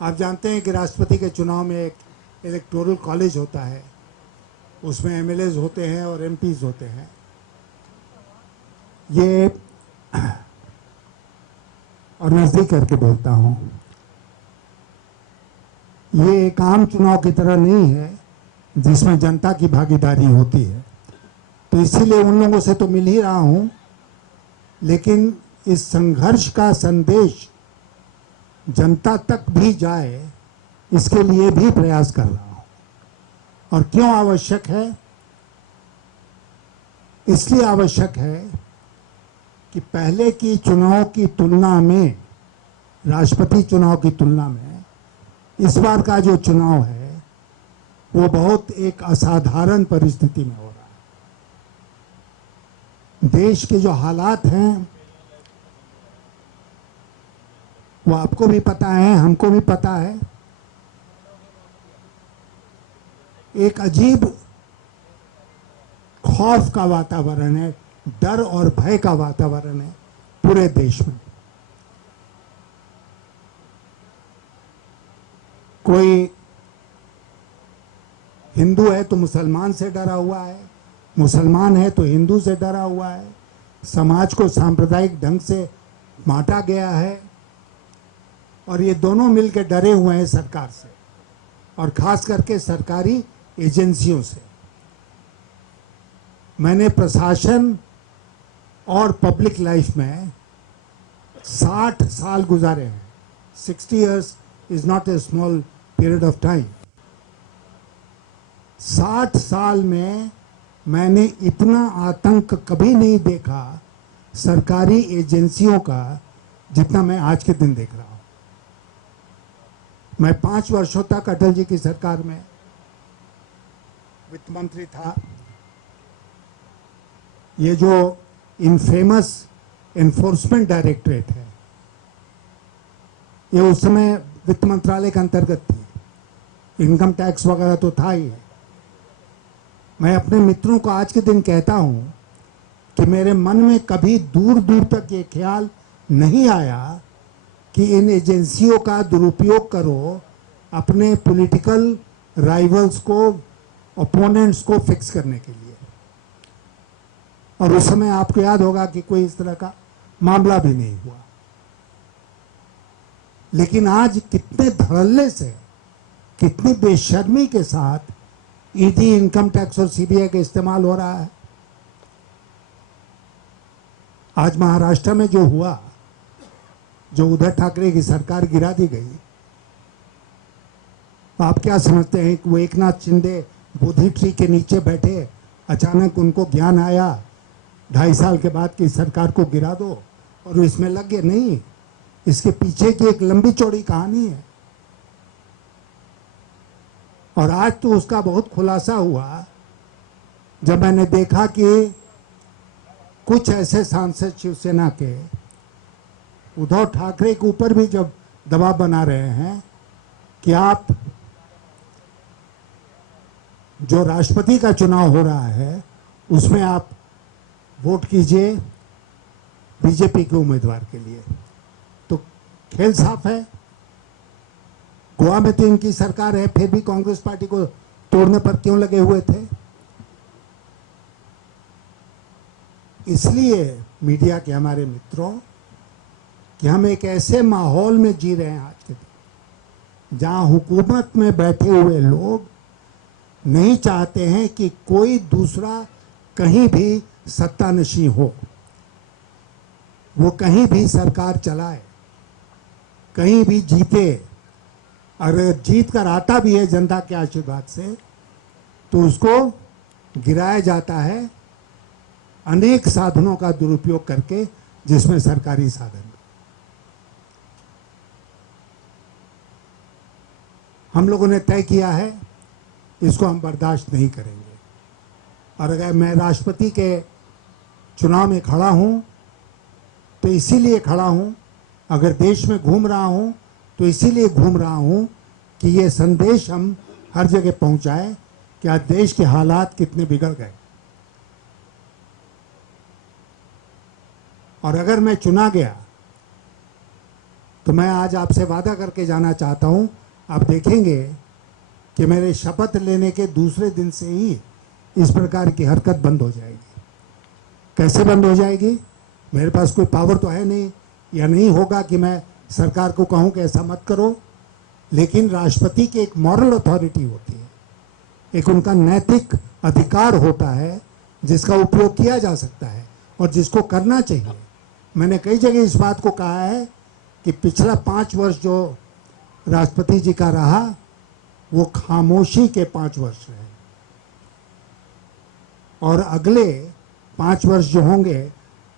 आप जानते हैं कि राष्ट्रपति के चुनाव में एक इलेक्टोरल कॉलेज होता है, उसमें एमएलएज होते हैं और एमपीज होते हैं। ये और नज़दीक करके बोलता हूँ, ये एक आम चुनाव की तरह नहीं है जिसमें जनता की भागीदारी होती है। तो इसीलिए उन लोगों से तो मिल ही रहा हूँ, लेकिन इस संघर्ष का संदेश जनता तक भी जाए, इसके लिए भी प्रयास कर रहा हूँ। और क्यों आवश्यक है? इसलिए आवश्यक है कि पहले की चुनाव की तुलना में, राष्ट्रपति चुनाव की तुलना में इस बार का जो चुनाव है वो बहुत एक असाधारण परिस्थिति में हो रहा है। देश के जो हालात हैं वो आपको भी पता है, हमको भी पता है। एक अजीब खौफ का वातावरण है, डर और भय का वातावरण है पूरे देश में। कोई हिंदू है तो मुसलमान से डरा हुआ है, मुसलमान है तो हिंदू से डरा हुआ है। समाज को सांप्रदायिक ढंग से बांटा गया है और ये दोनों मिलकर डरे हुए हैं सरकार से, और खास करके सरकारी एजेंसियों से। मैंने प्रशासन और पब्लिक लाइफ में 60 साल गुजारे हैं। 60 years is not a small period of time. 60 साल में मैंने इतना आतंक कभी नहीं देखा सरकारी एजेंसियों का जितना मैं आज के दिन देख रहा हूं। मैं 5 वर्षों तक अटल जी की सरकार में वित्त मंत्री था। ये जो इनफेमस एनफोर्समेंट डायरेक्टरेट है, ये उस समय वित्त मंत्रालय के अंतर्गत थी। इनकम टैक्स वगैरह तो था ही। मैं अपने मित्रों को आज के दिन कहता हूं कि मेरे मन में कभी दूर दूर तक ये ख्याल नहीं आया कि इन एजेंसियों का दुरुपयोग करो अपने पॉलिटिकल राइवल्स को, ओपोनेंट्स को फिक्स करने के लिए। और उस समय आपको याद होगा कि कोई इस तरह का मामला भी नहीं हुआ। लेकिन आज कितने धड़ल्ले से, कितनी बेशर्मी के साथ ईडी, इनकम टैक्स और सीबीआई का इस्तेमाल हो रहा है। आज महाराष्ट्र में जो हुआ, जो उद्धव ठाकरे की सरकार गिरा दी गई, आप क्या समझते हैं कि वो एकनाथ शिंदे बोधि ट्री के नीचे बैठे, अचानक उनको ज्ञान आया 2.5 साल के बाद कि सरकार को गिरा दो और इसमें लग गए? नहीं, इसके पीछे की एक लंबी चौड़ी कहानी है। और आज तो उसका बहुत खुलासा हुआ जब मैंने देखा कि कुछ ऐसे सांसद शिवसेना के उद्धव ठाकरे के ऊपर भी जब दबाव बना रहे हैं कि आप, जो राष्ट्रपति का चुनाव हो रहा है उसमें आप वोट कीजिए बीजेपी के उम्मीदवार के लिए। तो खेल साफ है। गोवा में तो इनकी सरकार है, फिर भी कांग्रेस पार्टी को तोड़ने पर क्यों लगे हुए थे? इसलिए मीडिया के हमारे मित्रों कि हम एक ऐसे माहौल में जी रहे हैं आज के दिन जहां हुकूमत में बैठे हुए लोग नहीं चाहते हैं कि कोई दूसरा कहीं भी सत्तानशीं हो, वो कहीं भी सरकार चलाए, कहीं भी जीते। अगर जीत कर आता भी है जनता के आशीर्वाद से तो उसको गिराया जाता है अनेक साधनों का दुरुपयोग करके, जिसमें सरकारी साधन। हम लोगों ने तय किया है इसको हम बर्दाश्त नहीं करेंगे। और अगर मैं राष्ट्रपति के चुनाव में खड़ा हूं तो इसीलिए खड़ा हूं, अगर देश में घूम रहा हूं तो इसीलिए घूम रहा हूं कि ये संदेश हम हर जगह पहुंचाएं कि आज देश के हालात कितने बिगड़ गए। और अगर मैं चुना गया तो मैं आज आपसे वादा करके जाना चाहता हूं, आप देखेंगे कि मेरे शपथ लेने के दूसरे दिन से ही इस प्रकार की हरकत बंद हो जाएगी। कैसे बंद हो जाएगी? मेरे पास कोई पावर तो है नहीं, या नहीं होगा कि मैं सरकार को कहूं कि ऐसा मत करो, लेकिन राष्ट्रपति की एक मॉरल अथॉरिटी होती है, एक उनका नैतिक अधिकार होता है जिसका उपयोग किया जा सकता है और जिसको करना चाहिए। मैंने कई जगह इस बात को कहा है कि पिछला 5 वर्ष जो राष्ट्रपति जी का रहा वो खामोशी के 5 वर्ष रहे, और अगले 5 वर्ष जो होंगे,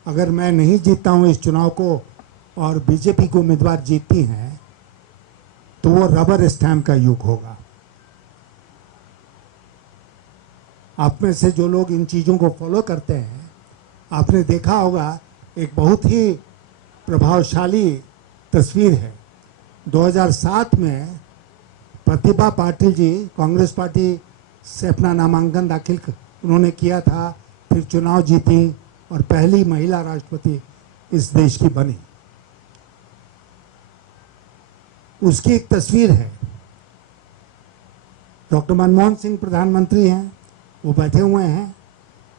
अगर मैं नहीं जीतता हूं इस चुनाव को और बीजेपी को उम्मीदवार जीतती हैं, तो वो रबर स्टैम्प का युग होगा। आप में से जो लोग इन चीज़ों को फॉलो करते हैं, आपने देखा होगा एक बहुत ही प्रभावशाली तस्वीर है। 2007 में प्रतिभा पाटिल जी कांग्रेस पार्टी से अपना नामांकन दाखिल उन्होंने किया था, फिर चुनाव जीती और पहली महिला राष्ट्रपति इस देश की बनी। उसकी एक तस्वीर है। डॉक्टर मनमोहन सिंह प्रधानमंत्री हैं, वो बैठे हुए हैं,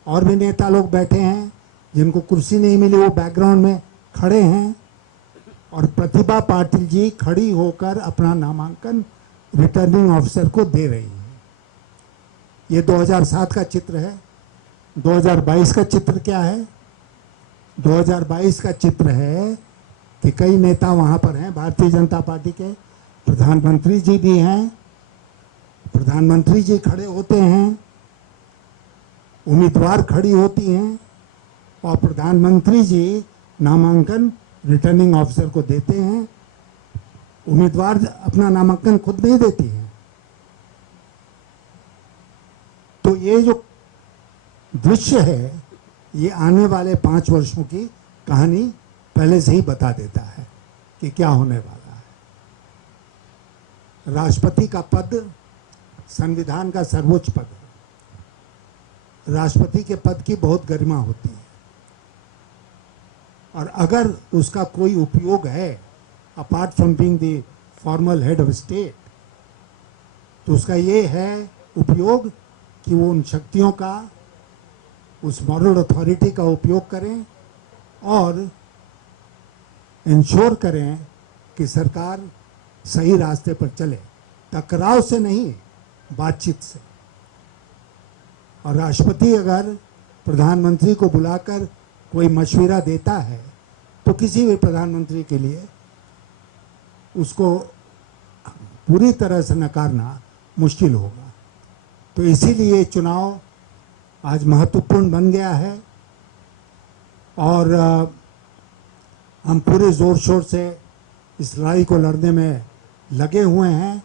और भी नेता लोग बैठे हैं जिनको कुर्सी नहीं मिली, वो बैकग्राउंड में खड़े हैं, और प्रतिभा पाटिल जी खड़ी होकर अपना नामांकन रिटर्निंग ऑफिसर को दे रही हैं। ये 2007 का चित्र है। 2022 का चित्र क्या है? 2022 का चित्र है कि कई नेता वहां पर हैं, भारतीय जनता पार्टी के प्रधानमंत्री जी भी हैं। प्रधानमंत्री जी खड़े होते हैं, उम्मीदवार खड़ी होती हैं, और प्रधानमंत्री जी नामांकन रिटर्निंग ऑफिसर को देते हैं। उम्मीदवार अपना नामांकन खुद नहीं देती हैं। तो ये जो दृश्य है, ये आने वाले 5 वर्षों की कहानी पहले से ही बता देता है कि क्या होने वाला है। राष्ट्रपति का पद संविधान का सर्वोच्च पद है। राष्ट्रपति के पद की बहुत गरिमा होती है, और अगर उसका कोई उपयोग है apart from being the formal head of state, तो उसका ये है उपयोग कि वो उन शक्तियों का, उस मॉरल अथॉरिटी का उपयोग करें और इंश्योर करें कि सरकार सही रास्ते पर चले, टकराव से नहीं, बातचीत से। और राष्ट्रपति अगर प्रधानमंत्री को बुलाकर कोई मशविरा देता है, तो किसी भी प्रधानमंत्री के लिए उसको पूरी तरह से नकारना मुश्किल होगा। तो इसीलिए चुनाव आज महत्वपूर्ण बन गया है, और हम पूरे जोर शोर से इस लड़ाई को लड़ने में लगे हुए हैं।